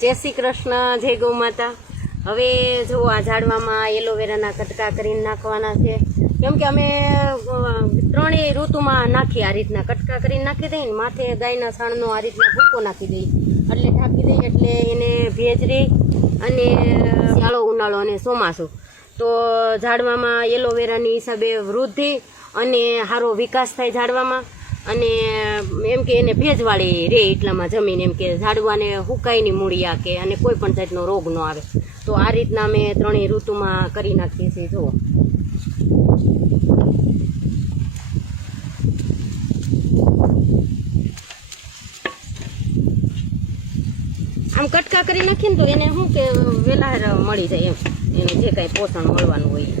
જય શ્રી કૃષ્ણ, જય ગૌ માતા। હવે જો આ ઝાડવામાં એલોવેરાના કટકા કરીને નાખવાના છે, કેમ કે અમે ત્રણેય ઋતુમાં નાખી, આ રીતના કટકા કરીને નાખી દઈએ ને માથે ગાયના છાણનો આ રીતના ભૂકો નાખી દઈએ એટલે ઢાંકી દઈએ, એટલે એને ભેજ રહે અને શિયાળો, ઉનાળો અને ચોમાસું તો ઝાડવામાં એલોવેરાની હિસાબે વૃદ્ધિ અને સારો વિકાસ થાય ઝાડવામાં, અને એમ કે એને ભેજવાળી રહે એટલામાં જમીન, એમ કે ઝાડવાને હુકાય નહીં મૂળિયા કે અને કોઈ પણ જાતનો રોગ ન આવે। તો આ રીતના અમે ત્રણેય ઋતુમાં કરી નાખીએ છીએ। જુઓ આમ કટકા કરી નાખીએ ને તો એને શું કે વેલા મળી જાય, એમ એને જે કાંઈ પોષણ મળવાનું હોય।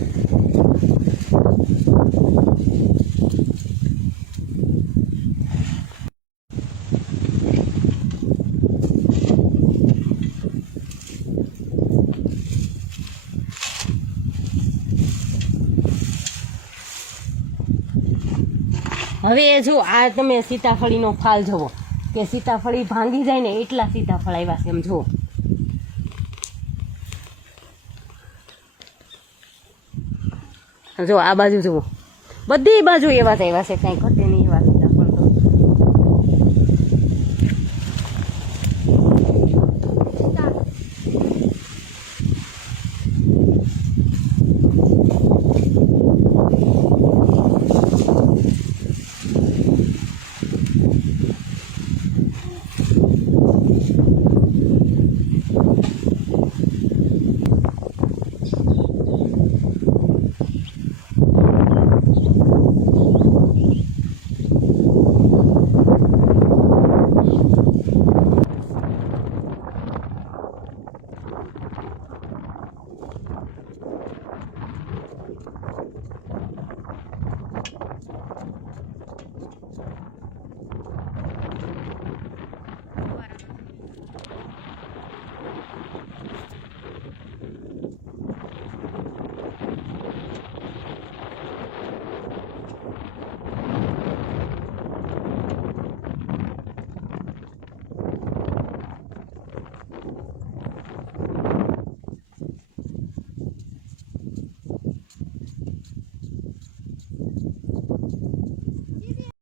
હવે જો આ તમે સીતાફળીનો ફાલ જુઓ કે સીતાફળી ભાંગી જાય ને એટલા સીતાફળ આવ્યા છે, એમ જુઓ। જો આ બાજુ જુઓ, બધી બાજુ એવા જ આવ્યા છે, કાંઈ